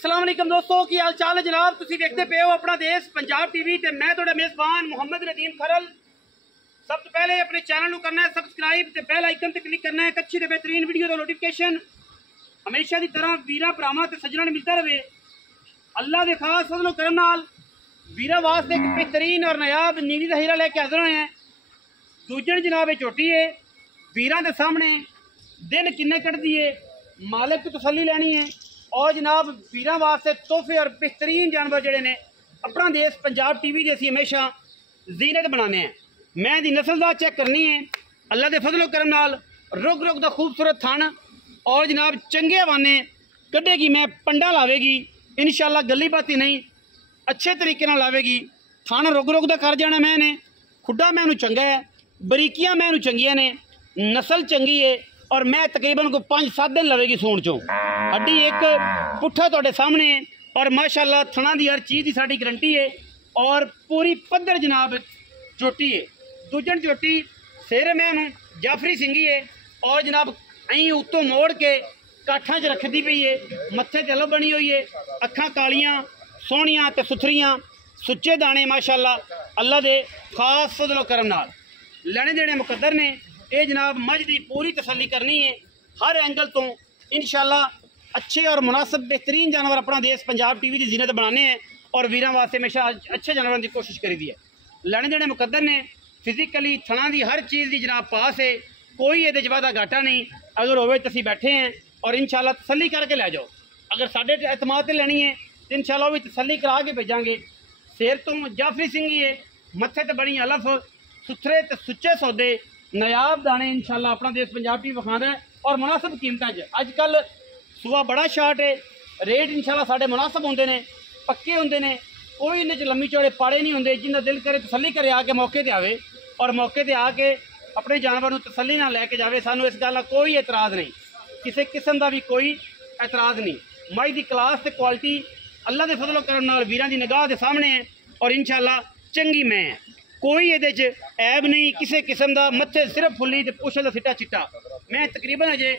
अस्सलाम वालेकुम दोस्तों की हाल चाल है जनाब। तुसी देखते पे हो अपना देश पंजाब टीवी ते मैं तुहाडा मेज़बान मुहम्मद नदीम खरल। सब तो पहले अपने चैनल को करना है सबसक्राइब ते बेल आइकन ते क्लिक करना है। एक अच्छी ते बेहतरीन वीडियो दा नोटिफिकेशन हमेशा की तरह वीरा भरावां ते सज्जणां नूं मिलता रहे। अल्लाह दे खास फजलो करम नाल वीरा वास्ते एक बेहतरीन और नायाब नीली दा हीरा लेके हाज़र होए हैं। दूजन जनाब झोटी है वीरां दे सामने दिन किन्ने कटदी है मालिक की तसल्ली लैनी है और जनाब वीरां वास्ते तोहफे और बेहतरीन जानवर जोड़े ने अपना देश पंजाब टीवी जैसी हमेशा जीनत बनाने हैं। मैं दी नस्ल दा चेक करनी है अल्लाह दे फजलो करम नाल रुग रुग दा खूबसूरत थन और जनाब चंगे हवाने कढ़ेगी। मैं पंडा लावेगी इंशाल्लाह गली बाती नहीं अच्छे तरीके नाल लावेगी। थन रुग रुग दा कर जाना मैंने खुड्डा मैनू चंगा है बरीकियां मैनू चंगियां ने नस्ल चंगी है और मैं तकरीबन को 5-7 दिन लवेगी सूण चो। हड्डी एक पुट्ठा तुहाडे सामने है और माशाअल्लाह थना दी हर चीज़ की साडी गारंटी है और पूरी पद्धर जनाब चोटी है। दूजन चोटी सिर मैनू जाफरी सिंगी है और जनाब अं उत्तों मोड़ के काठा च रखती पई है। मत्थे ते लो बनी हुई है अखां कालियां सोहणियां ते सुथरियां सुच्चे दाने माशाअल्लाह अल्लाह दे खास फजलो करम नाल लैने देने मुकद्दर ने। ये जनाब मझ की पूरी तसल्ली करनी है हर एंगल तो इंशाल्लाह अच्छे और मुनासिब बेहतरीन जानवर अपना देश पंजाब टीवी की जीनत बनाने हैं और वीरां वास्ते हमेशा अच्छे जानवरों की कोशिश करी दी है। लैने देने मुकद्दर ने फिजिकली थना की हर चीज़ की जनाब पास है कोई ये वादा घाटा नहीं। अगर होवे तो असीं बैठे हैं और इंशाल्लाह तसल्ली करके लै जाओ। अगर साढ़े एतमाद से लैनी है तो इंशाल्लाह भी तसल्ली करा के भेजांगे। सिर तो जाफरी सिंगी है मत्थे ते बड़ी अलफ सुथरे ते सुच्चे सौदे नायाब दाने इंशाल्लाह अपना देश पंजाब टीवी विखांदा है और मुनासिब कीमतां अजकल सुबह बड़ा शार्ट है रेट इंशाल्लाह साढ़े मुनासिब होंदे ने पक्के होंदे ने। कोई इन्हें लम्मी चौड़े पाड़े नहीं होंदे। जिन्दा दिल करे तसल्ली करे आके मौके ते आवे और मौके ते आके अपने जानवर नूं तसल्ली नाल लैके जावे। सानू इस गल दा कोई एतराज़ नहीं किसी किस्म का भी कोई एतराज़ नहीं। मई की क्लास ते क्वालिटी अल्लाह के फजलो करम नाल वीरां दी निगाह दे सामने है और इंशाल्लाह चंगी मैं है कोई ये ऐब नहीं किसी किस्म का। मत्थे सिर्फ फुली तो पुछ का सिट्टा चिट्टा। मैं तकरीबन अजे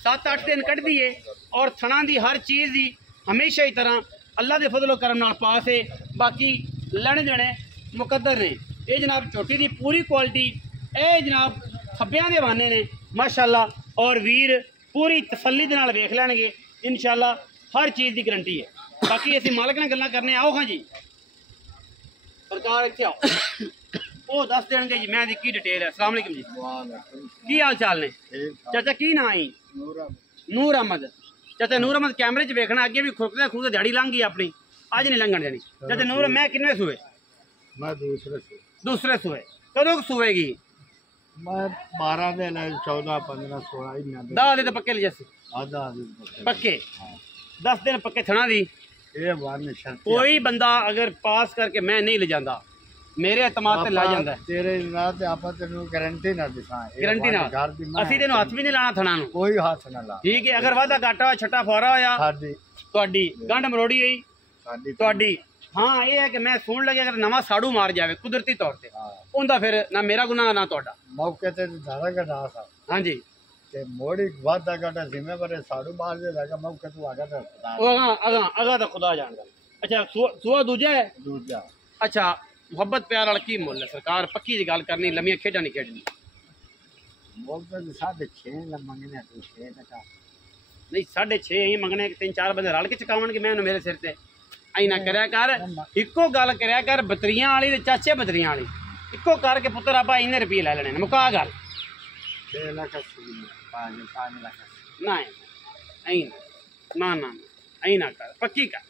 7-8 दिन कढ़दी है और थना की हर चीज़ की हमेशा ही तरह अल्लाह के फजलो करम नाल पास है। बाकी लैने देने मुकद्दर ने। ये जनाब चोटी की पूरी क्वालिटी ए जनाब खब्बियां दे हवाने ने माशाअल्लाह और वीर पूरी तसल्ली दे नाल वेख लैणगे इंशाअल्लाह हर चीज़ की गारंटी है। बाकी असीं मालिक नाल गल्लां करने आओ। हाँ जी सरकार इत्थे आओ वो दस देंगे जी मैं की डिटेल है। अस्सलाम वालेकुम जी की हाल चाल ने चाचा की ना आई नूर अहमद। चाचा नूर अहमद कैमरे च वेखना अगे भी खुरकदे खुरकदे दिहाड़ी लंघ गई अपनी अज नहीं लंघन देनी। चाचा नूर मैं किन्ने सूए मैं दूसरे सूए कदों सूएगी मैं 12 दिन 14 15 16 10 दिन पक्के ले जैसे पक्के 10 दिन पक्के थना दी। कोई बंदा अगर पास करके मैं नहीं ले जाता मेरे एतमाद ते ला जांदा है। तेरे रात आपा तेनु गारंटी ना दिखा गारंटी ना असि तेनु हाथ भी नहीं लाना थना नु कोई हाथ ना ला। ठीक है अगर वादा घाटा छट्टा फौरा होया साडी ਤੁਹਾਡੀ गंढ मरोड़ी हुई ਤੁਹਾਡੀ। हाँ ये है कि मैं सुन लगे अगर नवा साड़ू मार जाए कुदरती तौर से उनका फिर ना मेरा गुनाह ना ਤੁਹਾਡਾ मौके ते ज्यादा गड़ा सा। हाँ जी ते मोड़ी वादा घाटा जिम्मेवार साड़ू मार दे लगा मौके तू आगा ते अगा तो खुदा जानदा। अच्छा सुआ दूजा है दूजा। अच्छा मुहब्बत प्यार वाला की मुल है सरकार पक्की गल करनी लम्मियां खेडा नहीं खेडनी बोलते 6.5 मंगने तू 6 टका नहीं 6.5 ही मंगने 3-4 बंदे रल के चकावन मेरे मेरे सिर से आई ना करया कर। इको गल करया कर बतरियां वाली ते चाचे बतरियां वाली इको करके पुत्र आप इन्ने रुपये लै लेने मुका गल 6 लाख 5 लाख ना ना ना आई ना कर पक्की कर।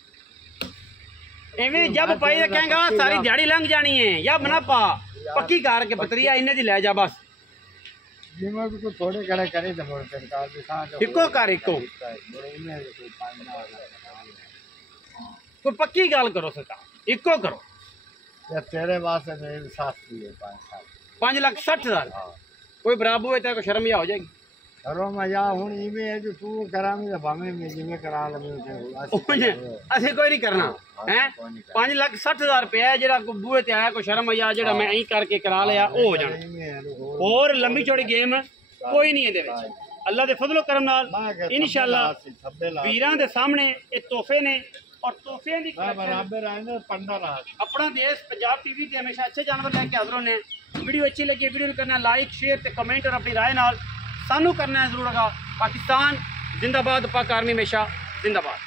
एवं जब पाई रखेगा सारी दिहाड़ी लंघ जानी है या बना पा पक्की कार के बतरिया इन्ने दी ले जा बस जिम्मे को थोड़े घड़े करे तो सरकार के साथ इको कर इको कोई पक्की गल करो सरकार इको करो या तेरे वास्ते मेरे साथ भी है 5,60,000 कोई बराबर हुए तो शर्म या हो जाएगी। करो मजा हुन इमे है जो तू करामी तो भावे में जिम्मे करा ले असि कोई नहीं करना है। 5,60,000 रुपया है जेड़ा बूहे ते आया कोई शर्म या जेड़ा मैं अं करके करा लिया वो हो जाना। और लंबी चौड़ी गेम कोई नहीं है अल्लाह के फजलो करम नाल मैं क्या इंशाअल्लाह छब्बे लाख वीरां दे सामने ये तोहफे ने और तोहफे दी मैं collection बराबर आए ना 15 लाख अपना देश पंजाब टीवी ते हमेशा अच्छे जानवर लेके हाजिर होने। वीडियो अच्छी लगी वीडियो नूं करना लाइक शेयर ते कमेंट और अपनी राय नाल सानू करना है जरूर। पाकिस्तान जिंदाबाद, पाक आर्मी हमेशा जिंदाबाद।